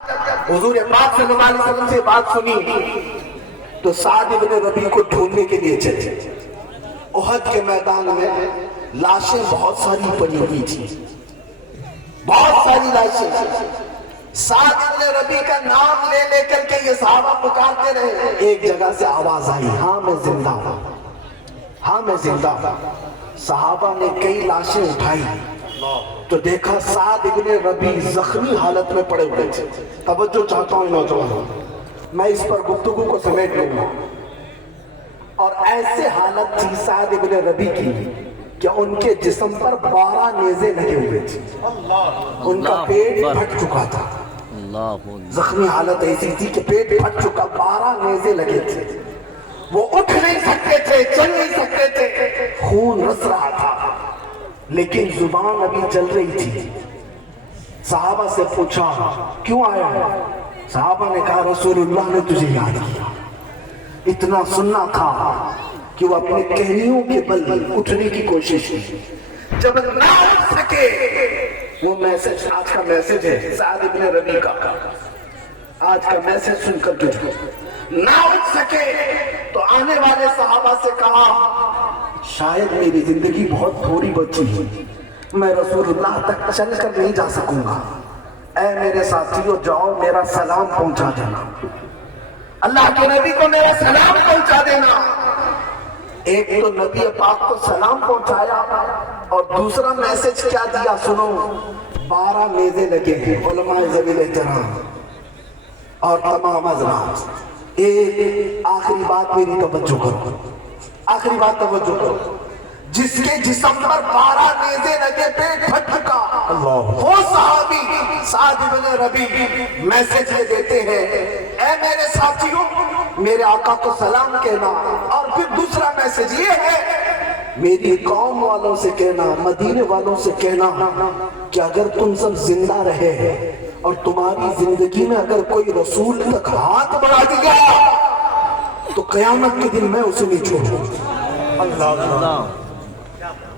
حضور پاک صلی اللہ علیہ وسلم سے بات سنی تو سعد ابن ربیع کو ڈھونڈنے کے لیے چلے۔ احد کے میدان میں لاشیں بہت ساری پڑی ہوئی تھی، بہت ساری لاشیں۔ سعد ابن ربیع کا نام لے لے کر کے یہ صحابہ پکارتے رہے۔ ایک جگہ سے آواز آئی، ہاں میں زندہ ہوں، ہاں میں زندہ ہوں۔ صحابہ نے کئی لاشیں اٹھائی تو دیکھا سعد ابن ربیع زخمی حالت میں پڑے ہوئے تھے۔ توجہ چاہتا ہوں نوجوانوں، میں اس پر گفتگو کو سمیٹ لوں گا۔ اور ایسے حالت تھی سعد ابن ربیع کی کہ ان کے جسم پر 12 نیزے لگے ہوئے تھے، ان کا پیٹ پھٹ چکا تھا۔ زخمی حالت ایسی تھی کہ پیٹ پھٹ چکا، 12 نیزے لگے تھے، وہ اٹھ نہیں سکتے تھے، چل نہیں سکتے تھے، خون رس رہا تھا لیکن زبان ابھی چل رہی تھی۔ صحابہ سے پوچھا کیوں آیا ہے؟ صحابہ نے کہا رسول اللہ نے تجھے یاد کیا۔ اتنا سننا تھا کہ وہ اپنے کہنیوں کے بل اٹھنے کی کوشش کی۔ جب نہ اٹھ سکے، وہ میسج آج کا میسج ہے سعد ابن ربیع کا، آج کا میسج سن کر تجھے نہ اٹھ سکے تو آنے والے صحابہ سے کہا شاید میری زندگی بہت تھوڑی بچی ہے، میں رسول اللہ تک چل کر نہیں جا سکوں گا، اے میرے ساتھیوں جاؤ میرا سلام پہنچا دینا، اللہ کے نبی کو میرا سلام پہنچا دینا۔ ایک تو نبی پاک کو سلام پہنچایا اور دوسرا میسج کیا دیا سنو، 12 نیزے لگے ہیں علماء ذوی احترام اور تمام حضرات۔ ایک آخری بات میری توجہ کرو، آخری بات توجہ کرو، جس کے جسم پر 12 نیزے لگے پیٹ پھٹ چکا، وہ صحابی سعد بن ربیع میسج لے دیتے ہیں اے میرے ساتھیوں میرے آقا کو سلام کہنا، اور پھر دوسرا میسج یہ ہے میری قوم والوں سے کہنا، مدینے والوں سے کہنا کہ اگر تم سب زندہ رہے اور تمہاری زندگی میں اگر کوئی رسول تک ہاتھ بڑھا دیا تو قیامت کے دن میں اسے نہیں چھوڑوں۔ اللہ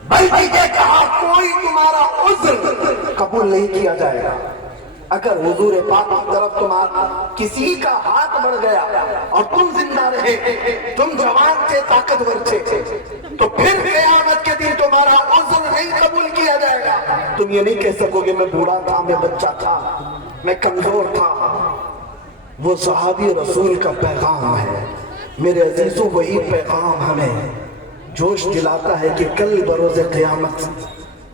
بلکہ یہ کہا کوئی تمہارا عذر قبول نہیں کیا جائے گا۔ اگر حضور پاک کی طرف تمہارا کسی کا ہاتھ بڑھ گیا اور تم زندہ رہے، تم جوان تھے، طاقتور تھے، تو پھر قیامت کے دن تمہارا عذر نہیں قبول کیا جائے گا۔ تم یہ نہیں کہہ سکو گے میں بوڑھا تھا، میں بچہ تھا، میں کمزور تھا۔ وہ صحابی رسول کا پیغام ہے میرے عزیزوں، وہی پیغام ہمیں جوش دلاتا ہے کہ کل بروز قیامت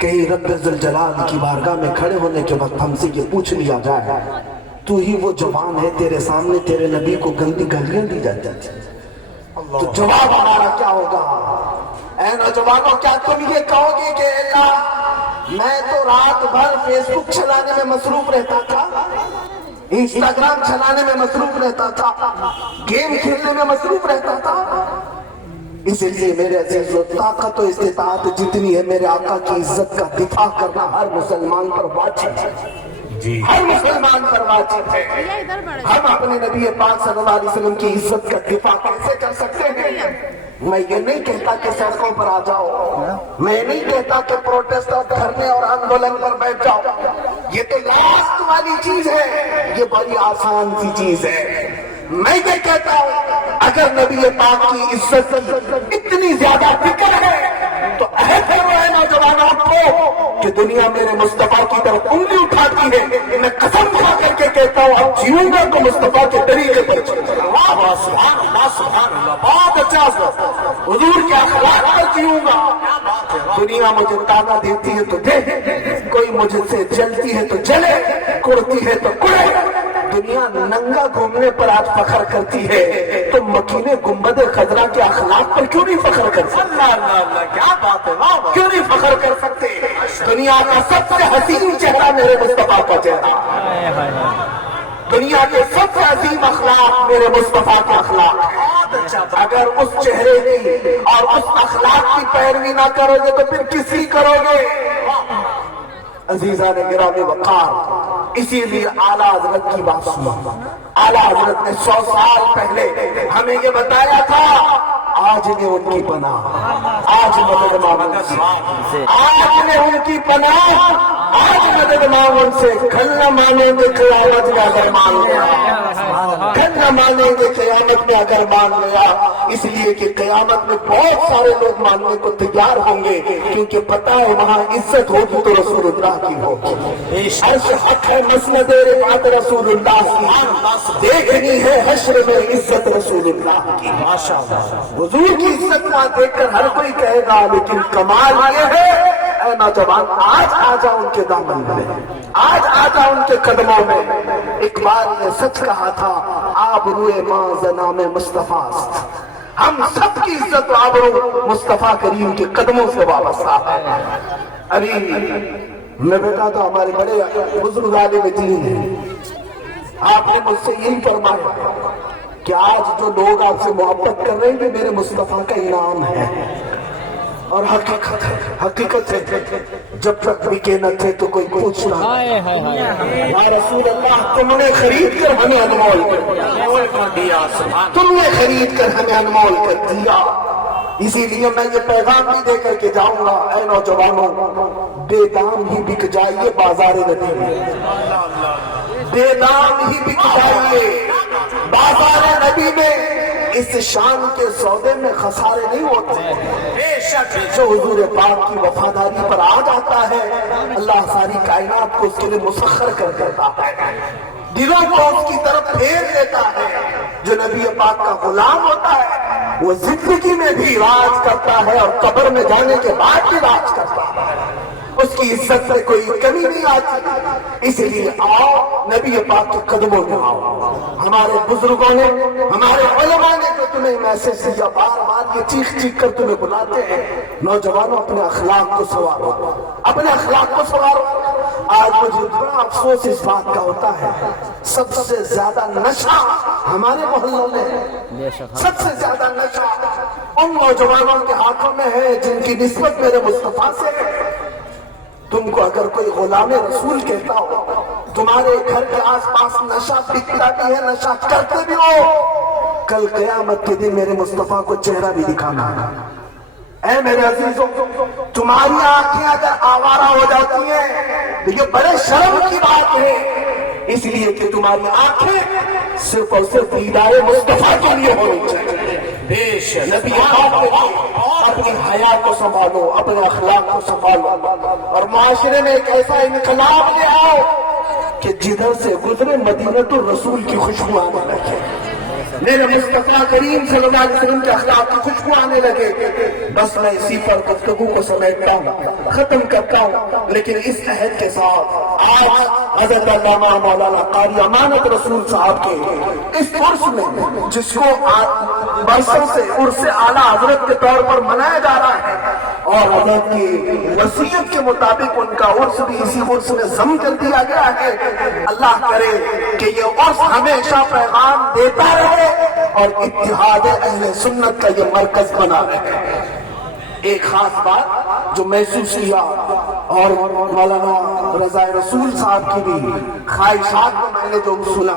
کہیں رب ذوالجلال کی بارگاہ میں کھڑے ہونے کے وقت ہم سے یہ پوچھ لیا جائے تو ہی وہ جوان ہے تیرے سامنے تیرے نبی کو گندی گالیاں دی جاتی تھی، تو جواب ہمارا کیا ہوگا؟ اے نوجوانوں کیا تم یہ کہو گے کہ اللہ میں تو رات بھر فیس بک چلانے میں مصروف رہتا تھا، انسٹاگرام چلانے میں مصروف رہتا تھا، گیم کھیلنے میں مصروف رہتا تھا، اس لیے میرے عزیزو طاقت و استطاعت جتنی ہے میرے آقا کی عزت کا دفاع کرنا ہر مسلمان پر واجب ہے، ہر مسلمان پر واجب ہے۔ ہم اپنے نبی پاک صلی اللہ علیہ وسلم کی عزت کا دفاع کیسے کر سکتے ہیں؟ میں یہ نہیں کہتا کہ سڑکوں پر آ جاؤ، میں نہیں کہتا کہ پروٹیسٹ اور دھرنے اور آندولن پر بیٹھ جاؤ، یہ تو لاسٹ والی چیز ہے، یہ بڑی آسان سی چیز ہے۔ میں یہ کہتا ہوں اگر نبی پاک کی عزت اتنی زیادہ فکر ہے تو عہد کرو اے نوجوانوں کو کہ دنیا میرے مصطفیٰ کی طرف انگلی اٹھاتی ہے، میں قسم کھا کر کے کہتا ہوں اب جیوں گا تو مصطفیٰ کے طریقے پر اللہ سبحان اللہ سبحان اللہ، بہت اچھا حضور کے اخلاق پر جیوں گا۔ دنیا مجھے تانا دیتی ہے تو دے، کوئی مجھے سے جلتی ہے تو جلے، کڑتی ہے تو کڑے، دنیا ننگا گھومنے پر آج فخر کرتی ہے تو مکینے گنبد خضرا کے اخلاق پر کیوں نہیں فخر کر سکتے؟ اللہ کیا بات ہے، کیوں نہیں فخر کر سکتے؟ دنیا کا سب سے حسین چہرہ میرے مصطفیٰ کا چہرہ، دنیا کے سب سے عظیم اخلاق میرے مصطفیٰ کے اخلاق ہیں۔ اگر اس چہرے کی اور اس اخلاق کی پیروی نہ کرو گے تو پھر کس کی کرو گے؟ عزیزان گرامی وقار، اسی لیے اعلیٰ حضرت کی بات سنو۔ اعلیٰ حضرت نے 100 سال پہلے ہمیں یہ بتایا تھا آج نے ان کی پناہ، آج نے ان کی پناہ، آج مدد مانگ ان سے، کل نہ مانیں گے قیامت میں اگر مان لیا، کل نہ مانیں گے قیامت میں اگر مان لیا، اس لیے کہ قیامت میں بہت سارے لوگ ماننے کو تیار ہوں گے، کیونکہ پتہ ہے وہاں عزت ہوگی تو رسول اللہ کی ہوگی، عرش حق ہے مسند رفعت رسول اللہ کی، دیکھنی ہے حشر میں عزت رسول اللہ کی، حضور کی عزت نہ دیکھ کر ہر کوئی کہے گا، لیکن کمال یہ ہے اے نوجوان آج آ جا ان کے دامن میں، آج آ جا ان کے قدموں میں۔ اقبال نے سچ کہا تھا، آبروئے ماں زنام مصطفیٰ است، ہم سب کی عزت و آبرو مصطفیٰ کریم کے قدموں سے وابستہ ہے۔ ابھی میں بیٹا تو ہمارے بڑے بزرگ عالم دین ہیں، آپ نے مجھ سے یہی فرمایا کہ آج جو لوگ آپ سے محبت کر رہے ہیں یہ میرے مصطفیٰ کا انعام ہے، اور حقیقت ہے جب تک بکے نہ تھے تو کوئی پوچھنا، یا رسول اللہ تم نے خرید کر ہمیں انمول کر دیا، تم نے خرید کر ہمیں انمول کر دیا، اسی لیے میں یہ پیغام بھی دے کر کے جاؤں گا، اے نوجوانوں بے دام ہی بک جائیے بازار نبی میں، بے دام ہی بک جائیے بازار نبی میں، اس شان کے سودے میں خسارے نہیں ہوتے، جو حضور پاک کی وفاداری پر آ جاتا ہے اللہ ساری کائنات کو اس کے لیے مسخر کر دیتا ہے، دلوں کو اس کی طرف پھیر دیتا ہے۔ جو نبی پاک کا غلام ہوتا ہے وہ زندگی میں بھی راج کرتا ہے اور قبر میں جانے کے بعد بھی راج کرتا ہے، اس کی عزت میں کوئی کمی نہیں آتی، اس لیے آؤ نبی پاک کے قدموں میں آؤ۔ ہمارے بزرگوں نے، ہمارے علماء نے تو تمہیں میسج دیا، بار بار یہ چیخ چیخ کر تمہیں بلاتے ہیں، نوجوانوں اپنے اخلاق کو سنوارو، اپنے اخلاق کو سنوارو۔ آج مجھے بڑا افسوس اس بات کا ہوتا ہے، سب سے زیادہ نشہ ہمارے محلوں میں ہے، سب سے زیادہ نشہ ان نوجوانوں کے ہاتھوں میں ہے جن کی نسبت میرے مصطفیٰ سے ہے۔ تم کو اگر کوئی غلام رسول کہتا ہو، تمہارے گھر کے آس پاس نشہ بکتا بھی ہے، نشہ کرتے بھی ہو، کل قیامت کے دن میرے مصطفیٰ کو چہرہ بھی دکھانا ہے۔ اے میرے عزیزوں، تمہاری آنکھیں اگر آوارہ ہو جاتی ہیں تو یہ بڑے شرم کی بات ہے، اس لیے کہ تمہاری آنکھیں صرف اور صرف دیدار مصطفیٰ کے لیے ہونی چاہیے۔ نبی اپنی حیا کو سنبھالو، اپنے اخلاق کو سنبھالو، اور معاشرے میں ایک ایسا انقلاب لے آؤ کہ جدھر سے گزرے مدینہ الرسول کی خوشبو آنے لگے، میرے مصطفیٰ کریم صلی اللہ علیہ وسلم کے اخلاق کی خوشبو آنے لگے۔ بس میں اسی پر گفتگو کو سمیٹتا ہوں، ختم کرتا ہوں، لیکن اس عہد کے ساتھ آج حضرت علامہ مولانا قاری امانت رسول صاحب کے اس عرس میں، جس کو برسوں سے عرس اعلیٰ حضرت کے طور پر منایا جا رہا ہے، اور حضرت کی وصیت کے مطابق ان کا عرس بھی اسی عرس میں ضم کر دیا گیا ہے۔ اللہ کرے کہ یہ عرس ہمیشہ پیغام دیتا رہے اور اتحاد اہل سنت کا یہ مرکز بنا رہے۔ ایک خاص بات جو محسوس کیا، اور مولانا رضا رسول صاحب کی بھی خواہشات کو میں نے جو سنا،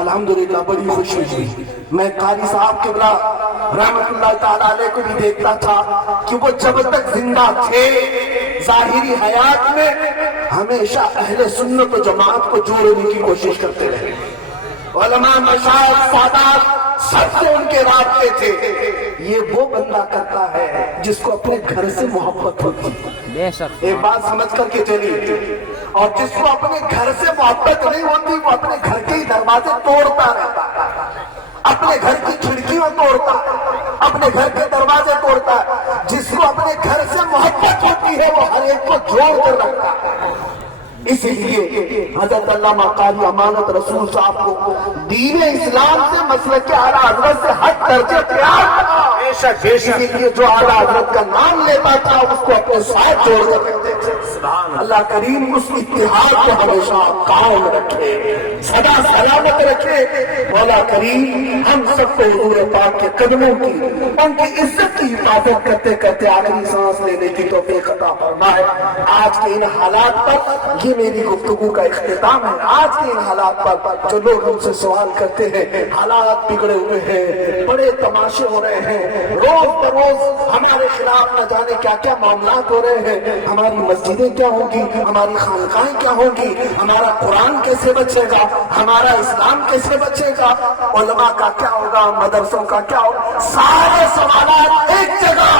الحمدللہ بڑی خوشی ہوئی۔ میں قاری صاحب قبلہ رحمت اللہ تعالیٰ علیہ کو بھی دیکھتا تھا کہ وہ جب تک زندہ تھے ظاہری حیات میں ہمیشہ اہل سنت و جماعت کو جوڑنے کی کوشش کرتے رہے، علماء مشائخ سادات سب سے ان کے رابطے تھے۔ یہ وہ بندہ کرتا ہے جس کو اپنے گھر سے محبت ہوتی، ایک بات سمجھ کر کے چلیے، اور جس کو اپنے گھر سے محبت نہیں ہوتی وہ اپنے گھر کے دروازے توڑتا رہتا ہے، اپنے گھر کی کھڑکیاں توڑتا ہے، اپنے گھر کے دروازے توڑتا ہے۔ جس کو اپنے گھر سے محبت ہوتی ہے وہ ہر ایک کو جوڑ کر رکھتا ہے۔ اسی لیے حضرت علامہ قاری امانت رسول صاحب کو دین اسلام سے مسلک اعلیٰ حضرت سے ہٹ کر کے پیار تھا، اسی لیے جو اعلیٰ حضرت کا نام لیتا تھا اس کو اپنے ساتھ جوڑ کر رکھتے تھے۔ اللہ کریم اس اتحاد کو ہمیشہ قائم رکھے، سدا سلامت رکھے۔ مولا کریم ہم سب کو حضور پاک کے قدموں کی، ان کی عزت کی حفاظت کرتے کرتے آخری سانس لینے کی توفیق عطا فرمائے۔ آج کے ان حالات پر یہ میری گفتگو کا اختتام ہے۔ آج کے ان حالات پر جو لوگ ہم سے سوال کرتے ہیں، حالات بگڑے ہوئے ہیں، بڑے تماشے ہو رہے ہیں، روز بروز ہمارے خلاف نہ جانے کیا کیا معاملات ہو رہے ہیں، ہماری مسجدیں مسجدیں کیا ہوں گی، ہماری خانقاہیں کیا ہوں گی، ہمارا قرآن کیسے بچے گا، ہمارا اسلام کیسے بچے گا، علماء کا کیا ہوگا، مدرسوں کا کیا ہوگا، سارے سوالات ایک جگہ،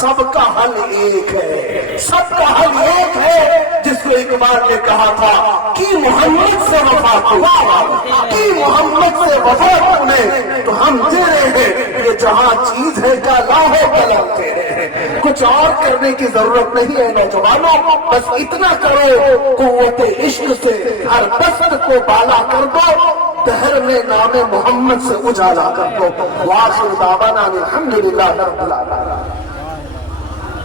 سب کا حل ایک ہے، سب کا حل ایک ہے، جس کو اقبال نے کہا تھا کہ محمد سے وفا کی محمد سے وفا نے تو ہم دے رہے ہیں، یہ جہاں چیز ہے کیا لاہو قلم دے رہے ہیں، کچھ اور کرنے کی ضرورت نہیں ہے نوجوانوں، بس اتنا کرو، قوت عشق سے ہر بست کو بالا کر دو، دہر میں نام محمد سے اجالا کر دو۔ وآخر دعوانا الحمدللہ رب العالمین۔